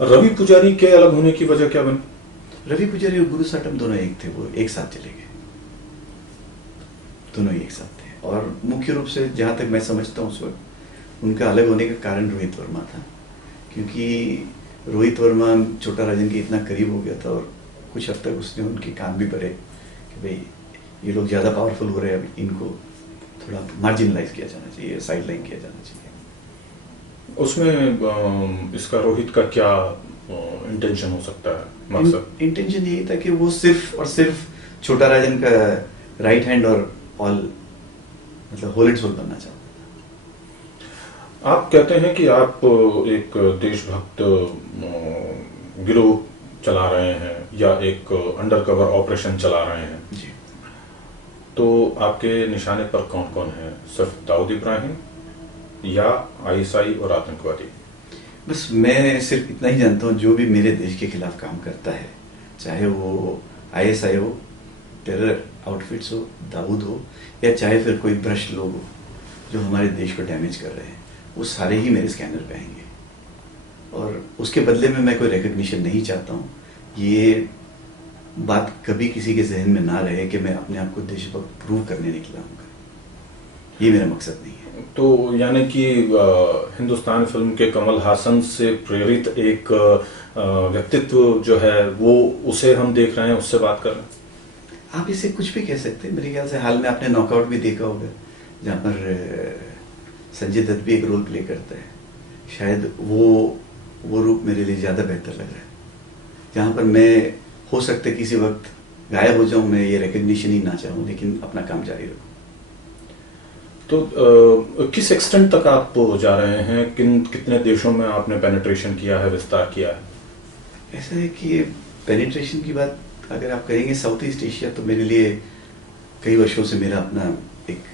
रवि पुजारी के अलग होने की वजह क्या बनी? रवि पुजारी और गुरु साटम दोनों एक थे, वो एक साथ चले गए, दोनों ही एक साथ थे। और मुख्य रूप से जहाँ तक मैं समझता हूँ उस वक्त उनका अलग होने का कारण रोहित वर्मा था, क्योंकि रोहित वर्मा छोटा राजन के इतना करीब हो गया था और कुछ हद तक उसने उनके कान भी भरे कि भाई ये लोग ज़्यादा पावरफुल हो रहे हैं, अब इनको थोड़ा मार्जिनलाइज किया जाना चाहिए, साइड लाइन किया जाना चाहिए। उसमें इसका रोहित का क्या इंटेंशन हो सकता है, मकसद? इंटेंशन यही था कि वो सिर्फ और सिर्फ छोटा राजन का राइट हैंड और ऑल मतलब होल एंड सोल बनना चाहता था। आप कहते हैं कि आप एक देशभक्त गिरोह चला रहे हैं या एक अंडरकवर ऑपरेशन चला रहे हैं जी। तो आपके निशाने पर कौन कौन है? सिर्फ दाऊद इब्राहिम या आईएसआई और आतंकवादी? बस मैं सिर्फ इतना ही जानता हूँ, जो भी मेरे देश के खिलाफ काम करता है, चाहे वो आईएसआई हो, टेरर आउटफिट्स हो, दाऊद हो, या चाहे फिर कोई भ्रष्ट लोग हो जो हमारे देश को डैमेज कर रहे हैं, वो सारे ही मेरे स्कैनर पे आएंगे। और उसके बदले में मैं कोई रिकग्निशन नहीं चाहता हूँ। ये बात कभी किसी के जहन में ना रहे कि मैं अपने आप को देशभक्त प्रूव करने निकला हूँ, ये मेरा मकसद नहीं है। तो यानी कि हिंदुस्तान फिल्म के कमल हासन से प्रेरित एक व्यक्तित्व जो है वो उसे हम देख रहे हैं, उससे बात कर रहे हैं। आप इसे कुछ भी कह सकते हैं। मेरे ख्याल से हाल में आपने नॉकआउट भी देखा होगा, जहाँ पर संजय दत्त भी एक रोल प्ले करता है। शायद वो रूप मेरे लिए ज़्यादा बेहतर लग रहा है, जहाँ पर मैं हो सकता है किसी वक्त गायब हो जाऊँ, मैं ये रिकग्निशन ही ना चाहूँ, लेकिन अपना काम जारी रखूँ। तो किस एक्सटेंट तक आप जा रहे हैं? कितने देशों में आपने पेनिट्रेशन किया है, विस्तार किया है? ऐसा है कि पेनिट्रेशन की बात अगर आप करेंगे साउथ ईस्ट एशिया, तो मेरे लिए कई वर्षों से मेरा अपना एक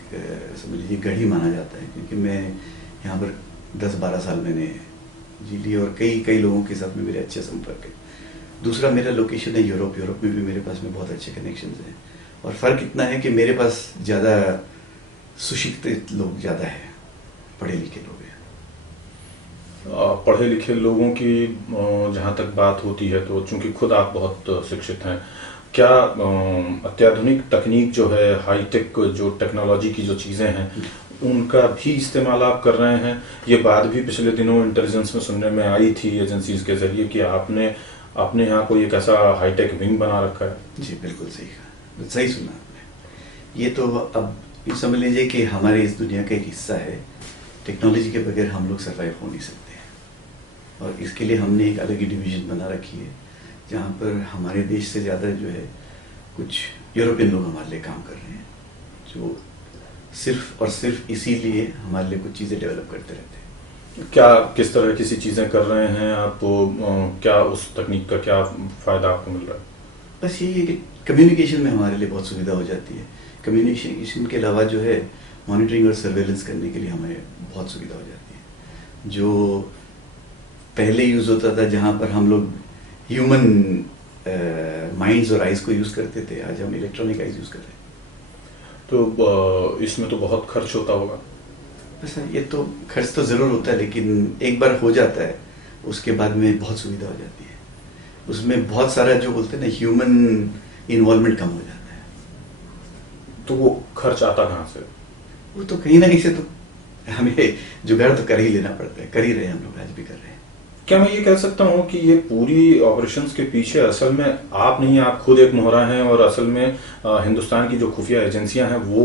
समझ लीजिए गढ़ ही माना जाता है, क्योंकि मैं यहाँ पर 10-12 साल मैंने जी ली और कई लोगों के साथ में मेरे अच्छे संपर्क है। दूसरा मेरा लोकेशन है यूरोप में भी मेरे पास में बहुत अच्छे कनेक्शन हैं। और फ़र्क इतना है कि मेरे पास ज़्यादा सुशिक्षित लोग ज़्यादा है, पढ़े लिखे लोग हैं। पढ़े लिखे लोगों की जहाँ तक बात होती है, तो चूंकि खुद आप बहुत शिक्षित हैं, क्या अत्याधुनिक तकनीक जो है, हाईटेक जो टेक्नोलॉजी की जो चीज़ें हैं, उनका भी इस्तेमाल आप कर रहे हैं? ये बात भी पिछले दिनों इंटेलिजेंस में सुनने में आई थी एजेंसीज के जरिए कि आपने यहाँ कोई एक ऐसा हाईटेक विंग बना रखा है। जी बिल्कुल सही कहा, सही सुना आपने। ये तो अब ये समझ लीजिए कि हमारे इस दुनिया का एक हिस्सा है। टेक्नोलॉजी के बगैर हम लोग सर्वाइव हो नहीं सकते हैं, और इसके लिए हमने एक अलग ही डिवीजन बना रखी है, जहाँ पर हमारे देश से ज़्यादा जो है कुछ यूरोपियन लोग हमारे लिए काम कर रहे हैं, जो सिर्फ और सिर्फ इसीलिए हमारे लिए कुछ चीज़ें डेवलप करते रहते हैं। क्या किस तरह की चीज़ें कर रहे हैं आप? क्या उस तकनीक का क्या फ़ायदा आपको मिल रहा है? बस यही है कि कम्युनिकेशन में हमारे लिए बहुत सुविधा हो जाती है। कम्युनिकेशन के अलावा जो है मॉनिटरिंग और सर्वेलेंस करने के लिए हमें बहुत सुविधा हो जाती है। जो पहले यूज़ होता था, जहाँ पर हम लोग ह्यूमन माइंड्स और आइज़ को यूज़ करते थे, आज हम इलेक्ट्रॉनिक आइज़ यूज़ कर रहे हैं। तो इसमें तो बहुत खर्च होता होगा। बस ये तो खर्च तो ज़रूर होता है, लेकिन एक बार हो जाता है उसके बाद में बहुत सुविधा हो जाती है। उसमें बहुत सारा जो बोलते हैं ना, ह्यूमन इन्वॉल्वमेंट कम हो जाता है। तो वो खर्च आता कहाँ से? वो तो कहीं ना कहीं से तो हमें जुगाड़ तो कर ही लेना पड़ता है, कर ही रहे हैं हम लोग, आज भी कर रहे हैं। क्या मैं ये कह सकता हूँ कि ये पूरी ऑपरेशंस के पीछे असल में आप नहीं, आप खुद एक मोहरा हैं, और असल में हिंदुस्तान की जो खुफिया एजेंसियां हैं वो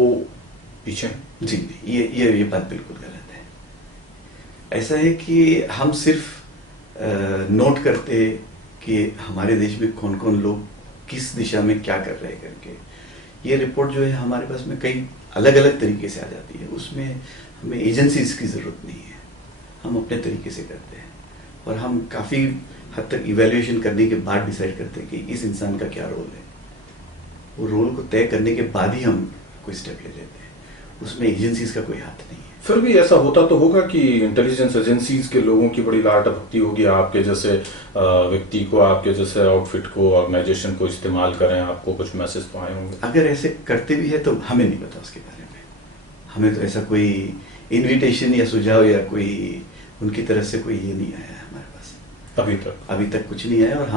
पीछे हैं? जी नहीं, ये बात बिल्कुल गलत है। ऐसा है कि हम सिर्फ नोट करते कि हमारे देश में कौन कौन लोग किस दिशा में क्या कर रहे हैं करके। ये रिपोर्ट जो है हमारे पास में कई अलग अलग तरीके से आ जाती है, उसमें हमें एजेंसीज की ज़रूरत नहीं है, हम अपने तरीके से करते हैं। और हम काफ़ी हद तक इवैल्यूएशन करने के बाद डिसाइड करते हैं कि इस इंसान का क्या रोल है। वो रोल को तय करने के बाद ही हम कोई स्टेप ले लेते हैं, उसमें एजेंसीज का कोई हाथ नहीं है। फिर भी ऐसा होता तो होगा कि इंटेलिजेंस एजेंसीज के लोगों की बड़ी लाट भक्ति होगी आपके जैसे व्यक्ति को, आपके जैसे आउटफिट को, ऑर्गेनाइजेशन को इस्तेमाल करें, आपको कुछ मैसेज तो आए होंगे। अगर ऐसे करते भी है तो हमें नहीं पता उसके बारे में। हमें तो ऐसा कोई इन्विटेशन या सुझाव या कोई उनकी तरफ से कोई ये नहीं आया है हमारे पास। अभी तक कुछ नहीं है। और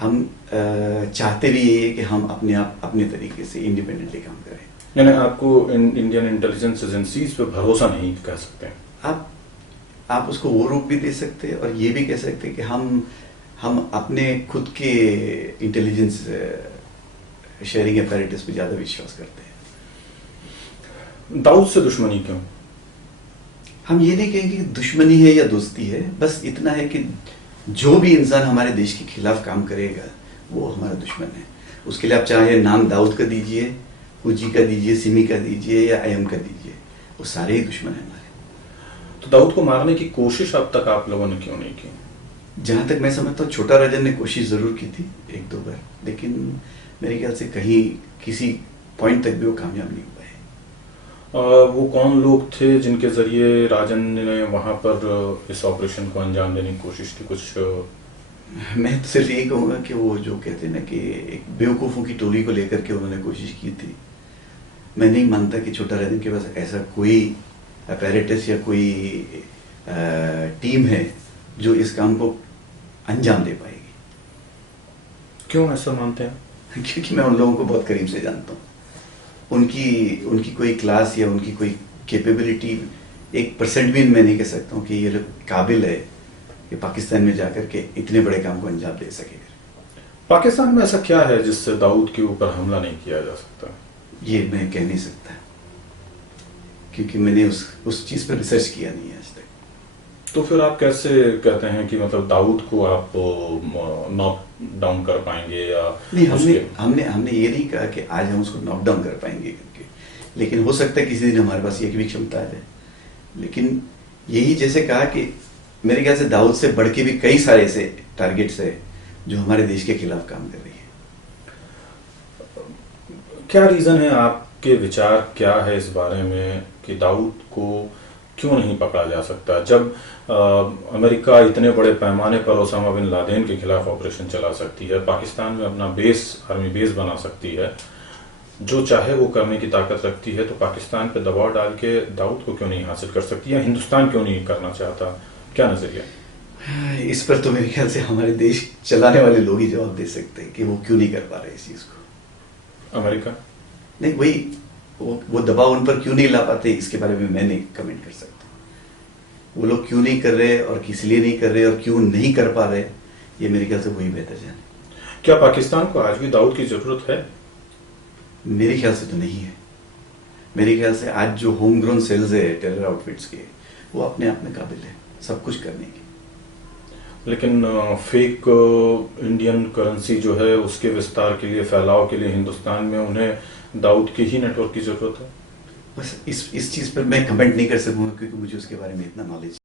हम चाहते भी ये है कि हम अपने तरीके से इंडिपेंडेंटली काम करें। यानी आपको इंडियन इंटेलिजेंस एजेंसीज पे भरोसा नहीं कह सकते हैं आप उसको वो रूप भी दे सकते हैं और ये भी कह सकते हैं कि हम अपने खुद के इंटेलिजेंस शेयरिंग अपैरेटस पे ज्यादा विश्वास करते हैं। दाऊद से दुश्मनी क्यों? हम ये नहीं कहेंगे कि दुश्मनी है या दोस्ती है, बस इतना है कि जो भी इंसान हमारे देश के खिलाफ काम करेगा वो हमारा दुश्मन है। उसके लिए आप चाहे नाम दाऊद का दीजिए, फूजी का दीजिए, सिमी का दीजिए या अयम का दीजिए, वो सारे ही दुश्मन है हमारे। तो दाऊद को मारने की कोशिश अब तक आप लोगों ने क्यों नहीं की? जहां तक मैं समझता हूँ छोटा राजन ने कोशिश जरूर की थी 1-2 बार, लेकिन मेरे ख्याल से कहीं किसी पॉइंट तक भी वो कामयाब नहीं हुआ है। वो कौन लोग थे जिनके जरिए राजन ने वहां पर इस ऑपरेशन को अंजाम देने की कोशिश की? कुछ मैं तो सिर्फ यही कहूंगा कि वो जो कहते हैं ना कि एक बेवकूफों की टोली को लेकर के उन्होंने कोशिश की थी। मैं नहीं मानता कि छोटा राजन के पास ऐसा कोई अपैरेटस या कोई टीम है जो इस काम को अंजाम दे पाएगी। क्यों ऐसा मानते हैं? क्योंकि मैं उन लोगों को बहुत करीब से जानता हूँ। उनकी कोई क्लास या उनकी कोई कैपेबिलिटी 1% भी मैं नहीं कह सकता हूँ कि ये लोग काबिल है कि पाकिस्तान में जाकर के इतने बड़े काम को अंजाम दे सके। पाकिस्तान में ऐसा क्या है जिससे दाऊद के ऊपर हमला नहीं किया जा सकता? ये मैं कह नहीं सकता, क्योंकि मैंने उस चीज पर रिसर्च किया नहीं है आज तक। तो फिर आप कैसे कहते हैं कि मतलब दाऊद को आप नॉक डाउन कर पाएंगे? या नहीं, हमने ये नहीं कहा कि आज हम उसको नॉक डाउन कर पाएंगे करके, लेकिन हो सकता है किसी दिन हमारे पास ये भी क्षमता है। लेकिन यही जैसे कहा कि मेरे ख्याल से दाऊद से बढ़ के भी कई सारे ऐसे टारगेट्स है जो हमारे देश के खिलाफ काम कर रही है। क्या रीजन है, आपके विचार क्या है इस बारे में कि दाऊद को क्यों नहीं पकड़ा जा सकता? जब अमेरिका इतने बड़े पैमाने पर ओसामा बिन लादेन के खिलाफ ऑपरेशन चला सकती है, पाकिस्तान में अपना आर्मी बेस बना सकती है, जो चाहे वो करने की ताकत रखती है, तो पाकिस्तान पे दबाव डाल के दाऊद को क्यों नहीं हासिल कर सकती, या हिंदुस्तान क्यों नहीं करना चाहता? क्या नजरिया? इस पर तो मेरे ख्याल से हमारे देश चलाने वाले लोग ही जवाब दे सकते हैं कि वो क्यों नहीं कर पा रहे इस चीज को। अमेरिका नहीं, वही वो दबाव उन पर क्यों नहीं ला पाते, इसके बारे में मैं नहीं कमेंट कर सकता। वो लोग क्यों नहीं कर रहे और किस लिए नहीं कर रहे और क्यों नहीं कर पा रहे, ये मेरे ख्याल से वही बेहतर जाने। क्या पाकिस्तान को आज भी दाऊद की जरूरत है? मेरे ख्याल से तो नहीं है। मेरे ख्याल से आज जो होम ग्रोन सेल्स है टेरर आउटफिट्स के, वो अपने आप में काबिल है सब कुछ करने की। लेकिन फेक इंडियन करेंसी जो है उसके विस्तार के लिए, फैलाव के लिए हिंदुस्तान में उन्हें दाऊद के ही नेटवर्क की जरूरत है। बस इस चीज पर मैं कमेंट नहीं कर सकूंगा, क्योंकि मुझे उसके बारे में इतना नॉलेज